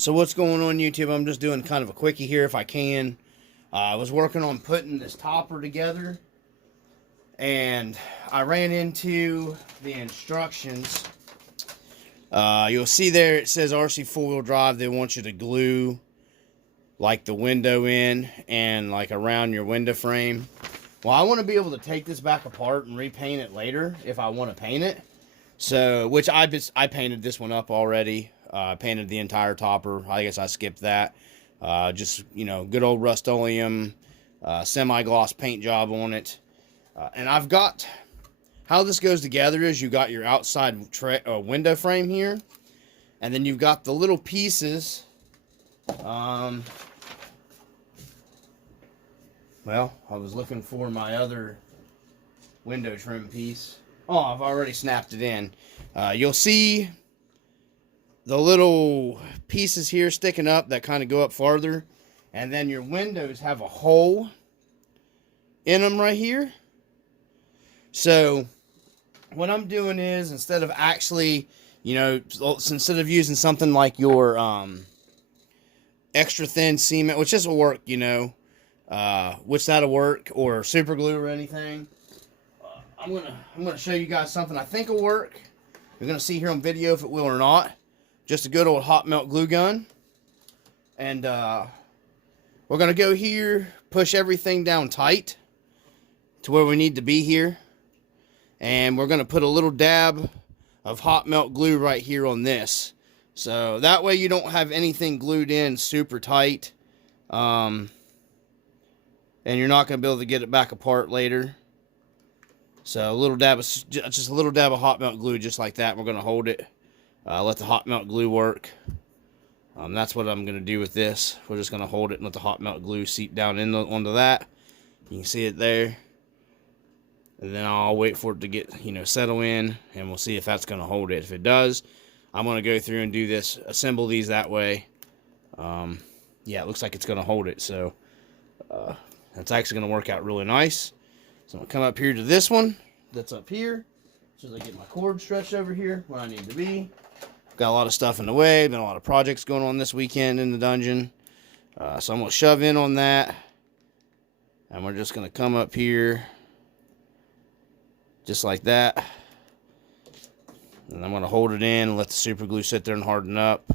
So what's going on, YouTube? I'm just doing kind of a quickie here if I can. I was working on putting this topper together, and I ran into the instructions. You'll see there it says Rc4wd drive. They want you to glue like the window in and like around your window frame. Well, I want to be able to take this back apart and repaint it later if I want to paint it. So, which I painted this one up already. Painted the entire topper. I guess I skipped that. Just, you know, good old Rust-Oleum semi-gloss paint job on it. And I've got, how this goes together is you got your outside window frame here. And then you've got the little pieces. Well, I was looking for my other window trim piece. Oh, I've already snapped it in. You'll see the little pieces here sticking up that kind of go up farther. And then your windows have a hole in them right here. So what I'm doing is, instead of actually, you know, instead of using something like your extra thin cement, which this will work, you know, which that'll work, or super glue or anything, I'm gonna show you guys something I think will work. You're gonna see here on video if it will or not. Just a good old hot melt glue gun, and we're gonna go here, push everything down tight to where we need to be here, and we're gonna put a little dab of hot melt glue right here on this, so that way you don't have anything glued in super tight, and you're not gonna be able to get it back apart later. So a little dab of, just a little dab of hot melt glue, just like that. We're gonna hold it, let the hot melt glue work. That's what I'm gonna do with this. We're just gonna hold it and let the hot melt glue seep down onto that. You can see it there, and then I'll wait for it to get, you know, settle in, and we'll see if that's gonna hold it. If it does, I'm gonna go through and do this, assemble these that way. Yeah, it looks like it's gonna hold it, so that's actually gonna work out really nice. So I'm going to come up here to this one that's up here, so I get my cord stretched over here where I need to be. Got a lot of stuff in the way, been a lot of projects going on this weekend in the dungeon. So I'm going to shove in on that, and we're just going to come up here just like that. And I'm going to hold it in and let the super glue sit there and harden up.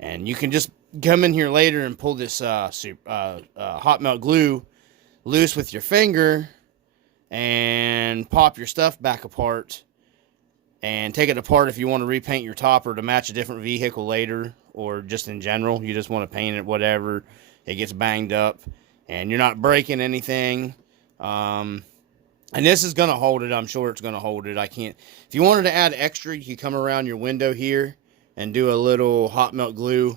And you can just come in here later and pull this hot melt glue loose with your finger and pop your stuff back apart and take it apart if you want to repaint your topper to match a different vehicle later, or just in general you just want to paint it whatever, it gets banged up and you're not breaking anything. And this is going to hold it. I'm sure it's going to hold it. I can't, if you wanted to add extra, you could come around your window here and do a little hot melt glue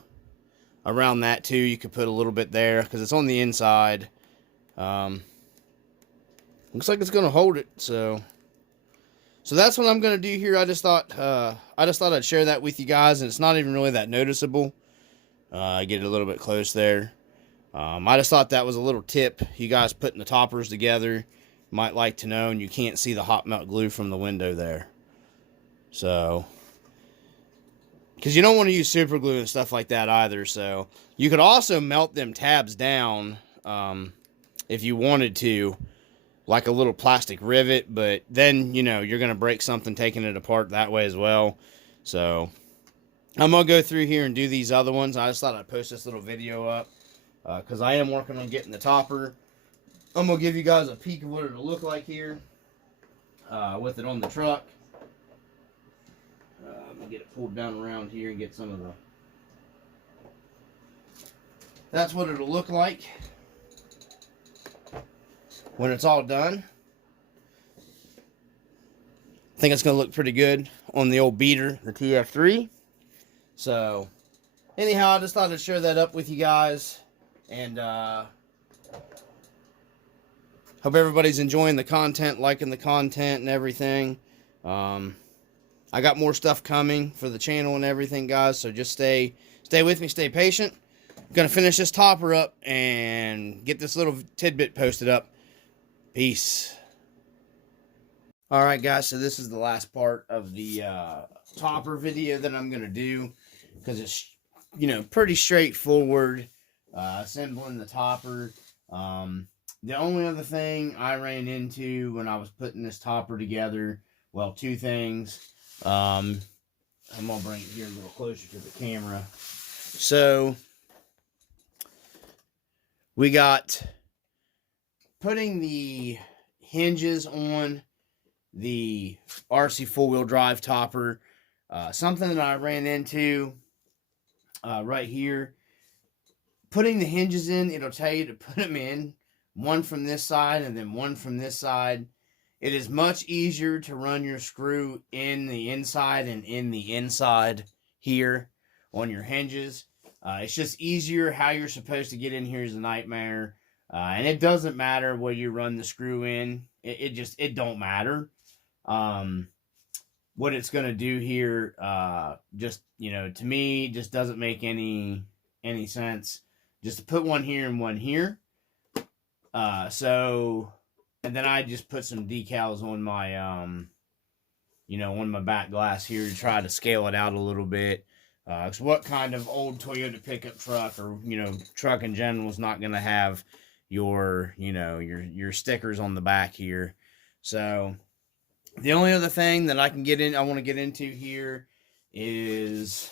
around that too. You could put a little bit there because it's on the inside. Looks like it's gonna hold it, so that's what I'm gonna do here. I just thought I'd share that with you guys, and it's not even really that noticeable. I get it a little bit close there. I just thought that was a little tip you guys putting the toppers together might like to know, and you can't see the hot melt glue from the window there. So, because you don't want to use super glue and stuff like that either. So you could also melt them tabs down if you wanted to, like a little plastic rivet, but then, you know, you're going to break something taking it apart that way as well. So I'm going to go through here and do these other ones. I just thought I'd post this little video up because I am working on getting the topper. I'm going to give you guys a peek of what it'll look like here with it on the truck. I'm going to get it pulled down around here and get some of the... That's what it'll look like when it's all done. I think it's going to look pretty good on the old beater, the TF3. So, anyhow, I just thought I'd share that up with you guys. And hope everybody's enjoying the content, liking the content and everything. I got more stuff coming for the channel and everything, guys. So just stay with me, stay patient. I'm going to finish this topper up and get this little tidbit posted up. Peace. Alright guys, so this is the last part of the topper video that I'm going to do, because it's you know, pretty straightforward assembling the topper. The only other thing I ran into when I was putting this topper together, well, two things. I'm going to bring it here a little closer to the camera. So, we got putting the hinges on the RC four-wheel drive topper. Something that I ran into right here. Putting the hinges in, it'll tell you to put them in. One from this side and then one from this side. It is much easier to run your screw in the inside and in the inside here on your hinges. It's just easier. How you're supposed to get in here is a nightmare. And it doesn't matter where you run the screw in. It don't matter. What it's going to do here, just, you know, to me, just doesn't make any sense. Just to put one here and one here. And then I just put some decals on my, you know, on my back glass here to try to scale it out a little bit. Because what kind of old Toyota pickup truck or, you know, truck in general is not going to have your, you know, your stickers on the back here. So, the only other thing that I want to get into here is,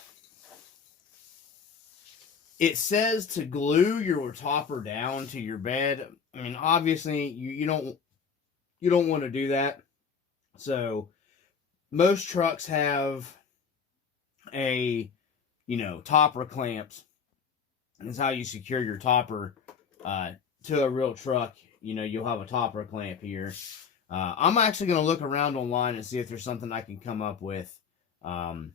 it says to glue your topper down to your bed. I mean, obviously, you don't want to do that. So, most trucks have a, you know, topper clamps. That's how you secure your topper to a real truck. You know, you'll have a topper clamp here. I'm actually going to look around online and see if there's something I can come up with for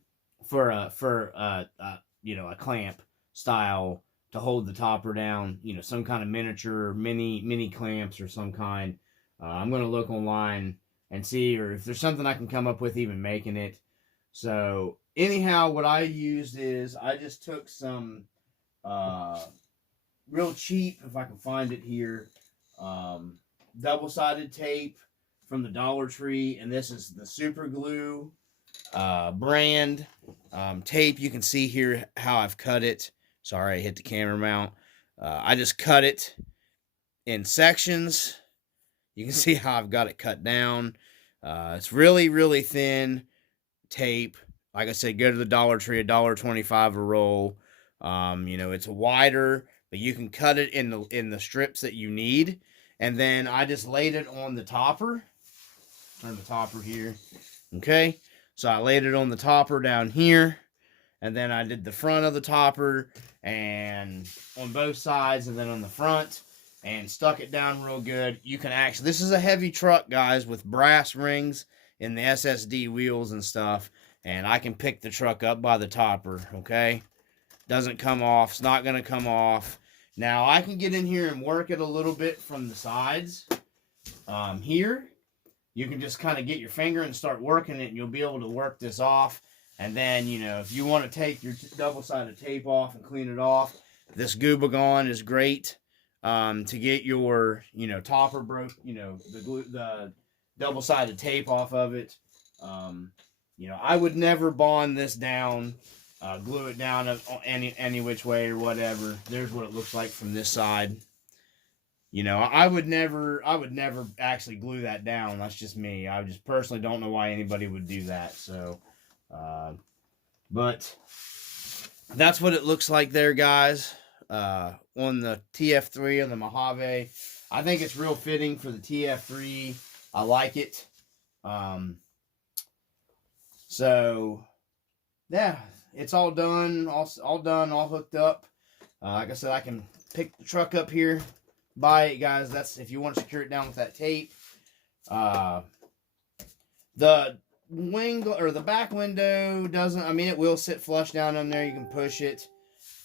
you know, a clamp style to hold the topper down. You know, some kind of miniature mini clamps or some kind. I'm going to look online and see, or if there's something I can come up with even making it. So anyhow, what I used is I just took some real cheap, if I can find it here, double-sided tape from the Dollar Tree, and this is the Super Glue brand tape. You can see here how I've cut it. Sorry, I hit the camera mount. I just cut it in sections. You can see how I've got it cut down. It's really, really thin tape. Like I said, go to the Dollar Tree, $1.25 a roll. You know, it's wider, but you can cut it in the strips that you need. And then I just laid it on the topper. Turn the topper here. Okay. So I laid it on the topper down here. And then I did the front of the topper and on both sides and then on the front and stuck it down real good. You can actually, this is a heavy truck, guys, with brass rings in the SSD wheels and stuff. And I can pick the truck up by the topper, okay? Doesn't come off. It's not going to come off. Now, I can get in here and work it a little bit from the sides. Here, you can just kind of get your finger and start working it, and you'll be able to work this off. And then, you know, if you want to take your double-sided tape off and clean it off, this Gooba Gone is great to get your, you know, topper broke, you know, the double-sided tape off of it. You know, I would never bond this down, glue it down any which way or whatever. There's what it looks like from this side. You know, I would never actually glue that down. That's just me. I just personally don't know why anybody would do that. So, but that's what it looks like there, guys. On the TF3 on the Mojave, I think it's real fitting for the TF3. I like it. So, yeah, it's all done, all hooked up. Like I said, I can pick the truck up here, buy it, guys. That's if you want to secure it down with that tape. The wing or the back window doesn't, I mean, it will sit flush down on there. You can push it,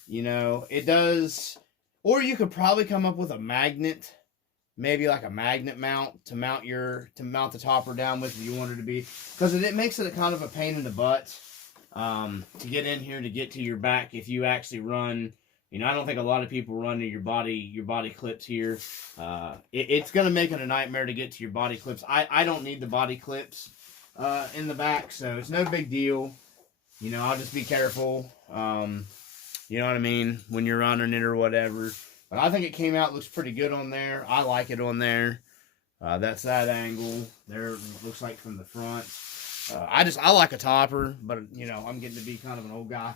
you know, it does. Or you could probably come up with a magnet. Maybe like a magnet mount to mount the topper down with if you want it to be, because it makes it a kind of a pain in the butt to get in here to get to your back if you actually run. You know, I don't think a lot of people run to your body clips here. It's gonna make it a nightmare to get to your body clips. I don't need the body clips in the back, so it's no big deal. You know, I'll just be careful. You know what I mean? When you're running it or whatever. But I think it came out, looks pretty good on there. I like it on there. That's that angle. There it looks like from the front. I like a topper, but you know, I'm getting to be kind of an old guy.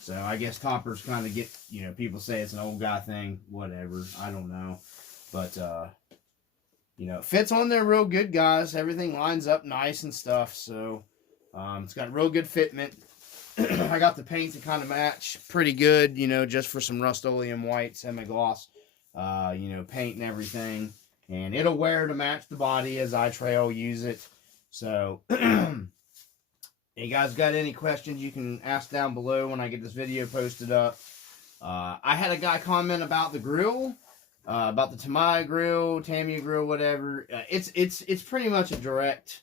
So I guess toppers kind of get, you know, people say it's an old guy thing, whatever. I don't know. But, you know, it fits on there real good, guys. Everything lines up nice and stuff. So it's got real good fitment. I got the paint to kind of match pretty good, you know, just for some Rust-Oleum white semi-gloss, you know, paint and everything. And it'll wear to match the body as I trail use it. So, you guys got any questions, you can ask down below when I get this video posted up. I had a guy comment about the grill, about the Tamiya grill, Tamiya grill, whatever. It's pretty much a direct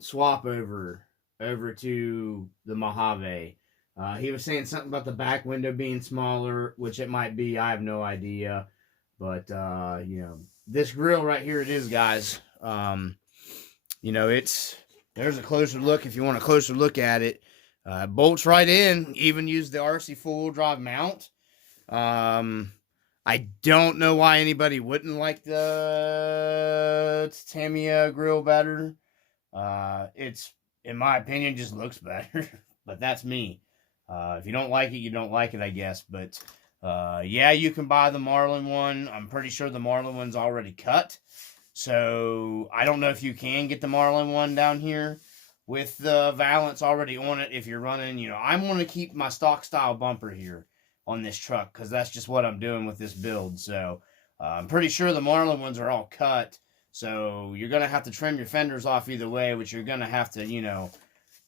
swap over to the Mojave. He was saying something about the back window being smaller, which it might be. I have no idea. But, you know, this grill right here it is, guys. You know, there's a closer look if you want a closer look at it. Bolts right in. Even use the Rc4wd drive mount. I don't know why anybody wouldn't like the Tamiya grill better. It's, in my opinion, just looks better. But that's me. If you don't like it, you don't like it, I guess. But, yeah, you can buy the Marlin one. I'm pretty sure the Marlin one's already cut. So, I don't know if you can get the Marlin one down here with the valance already on it if you're running, you know. I want to keep my stock style bumper here on this truck because that's just what I'm doing with this build. So, I'm pretty sure the Marlin ones are all cut. So, you're going to have to trim your fenders off either way, which you're going to have to, you know,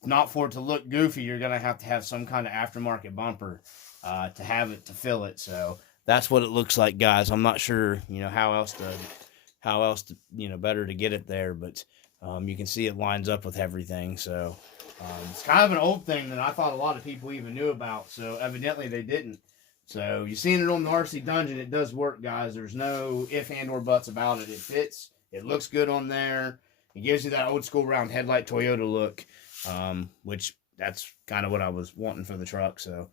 not for it to look goofy, you're going to have some kind of aftermarket bumper to have it to fill it. So, that's what it looks like, guys. I'm not sure, you know, how else to, you know, better to get it there, but you can see it lines up with everything. So it's kind of an old thing that I thought a lot of people even knew about, so evidently they didn't. So you've seen it on the RC Dungeon. It does work, guys. There's no if and or buts about it. It fits. It looks good on there. It gives you that old school round headlight Toyota look, which that's kind of what I was wanting for the truck. So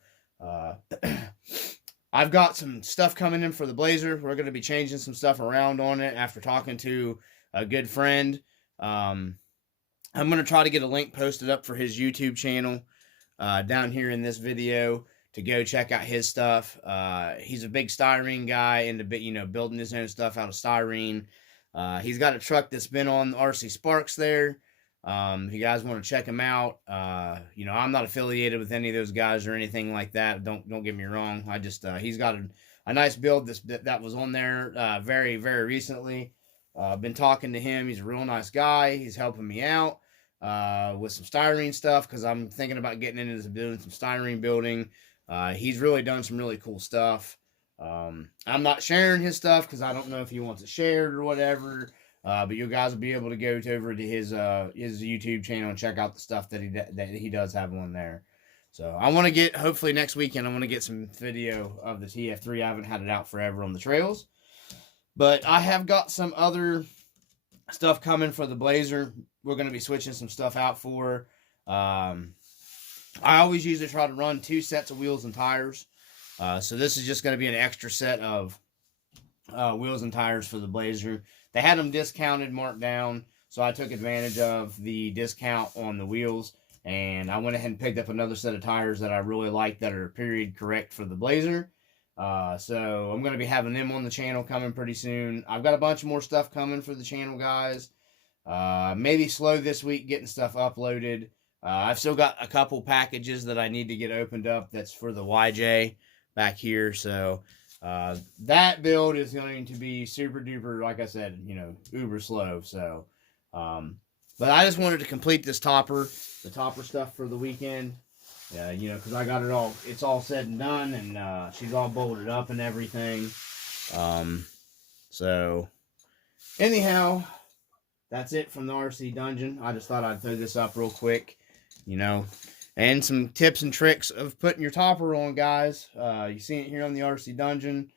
I've got some stuff coming in for the Blazer. We're going to be changing some stuff around on it after talking to a good friend. I'm going to try to get a link posted up for his YouTube channel down here in this video to go check out his stuff. He's a big styrene guy into, you know, building his own stuff out of styrene. He's got a truck that's been on RC Sparks there. If you guys want to check him out, you know, I'm not affiliated with any of those guys or anything like that. Don't get me wrong. I just, he's got a nice build that was on there, very, very recently. Been talking to him. He's a real nice guy. He's helping me out, with some styrene stuff. Cause I'm thinking about getting into doing some styrene building. He's really done some really cool stuff. I'm not sharing his stuff cause I don't know if he wants it shared or whatever. But you guys will be able to go over to his YouTube channel and check out the stuff that he does have on there. So I want to get, hopefully next weekend, I want to get some video of the TF3. I haven't had it out forever on the trails. But I have got some other stuff coming for the Blazer. We're going to be switching some stuff out for. I always usually try to run 2 sets of wheels and tires. So this is just going to be an extra set of wheels and tires for the Blazer. They had them discounted, marked down, so I took advantage of the discount on the wheels, and I went ahead and picked up another set of tires that I really like that are period correct for the Blazer. So I'm going to be having them on the channel coming pretty soon. I've got a bunch more stuff coming for the channel, guys. Maybe slow this week getting stuff uploaded. I've still got a couple packages that I need to get opened up. That's for the YJ back here, so that build is going to be super duper, like I said, you know, uber slow. So, but I just wanted to complete this the topper stuff for the weekend. You know, because I got it all, it's all said and done, and she's all bolted up and everything. So, anyhow, that's it from the RC Dungeon. I just thought I'd throw this up real quick, you know, and some tips and tricks of putting your topper on, guys. You see it here on the RC Dungeon,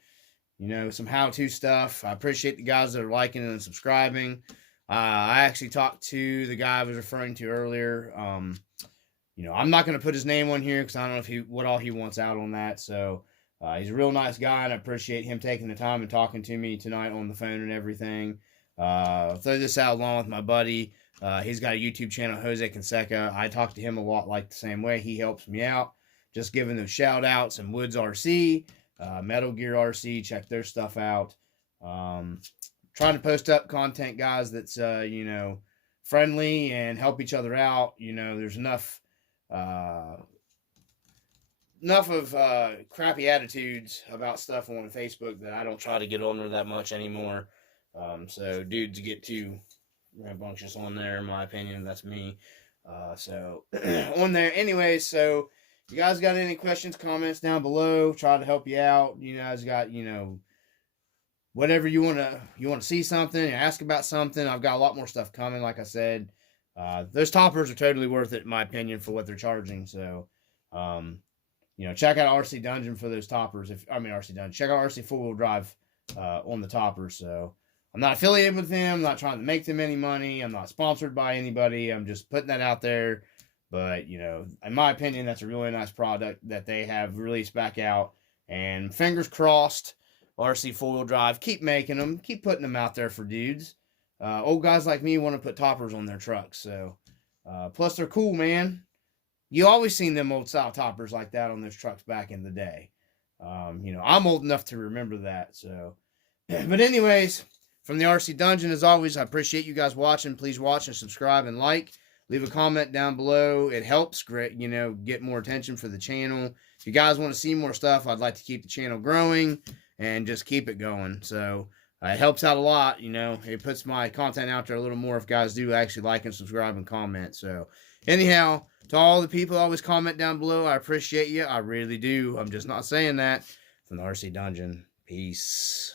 you know, some how-to stuff. I appreciate the guys that are liking and subscribing. I actually talked to the guy I was referring to earlier. you know, I'm not going to put his name on here because I don't know what all he wants out on that. So he's a real nice guy, and I appreciate him taking the time and talking to me tonight on the phone and everything. I'll throw this out along with my buddy. He's got a YouTube channel, Jose Canseca. I talk to him a lot like the same way. He helps me out. Just giving those shout outs, and Woods RC, Metal Gear RC, check their stuff out. Trying to post up content, guys, that's, you know, friendly and help each other out. You know, there's enough of crappy attitudes about stuff on Facebook that I don't try to get on there that much anymore. So dudes get too rambunctious on there, in my opinion. That's me. So on there, anyways. So if you guys got any questions, comments down below, try to help you out. You guys got, you know, whatever you want to see something, ask about something. I've got a lot more stuff coming, like I said. Those toppers are totally worth it, in my opinion, for what they're charging. So, you know, check out RC Dungeon for those toppers. RC Dungeon. Check out Rc4wd Drive on the toppers. So, I'm not affiliated with them. I'm not trying to make them any money. I'm not sponsored by anybody. I'm just putting that out there. But, you know, in my opinion, that's a really nice product that they have released back out. And fingers crossed, Rc4wd Drive, keep making them. Keep putting them out there for dudes. Old guys like me want to put toppers on their trucks. So, plus they're cool, man. You always seen them old style toppers like that on those trucks back in the day. You know, I'm old enough to remember that. So, but anyways, from the RC Dungeon, as always, I appreciate you guys watching. Please watch and subscribe and like. Leave a comment down below. It helps, you know, get more attention for the channel. If you guys want to see more stuff, I'd like to keep the channel growing and just keep it going. So it helps out a lot. You know, it puts my content out there a little more if guys do actually like and subscribe and comment. So anyhow, to all the people always comment down below, I appreciate you. I really do. I'm just not saying that. From the RC Dungeon. Peace.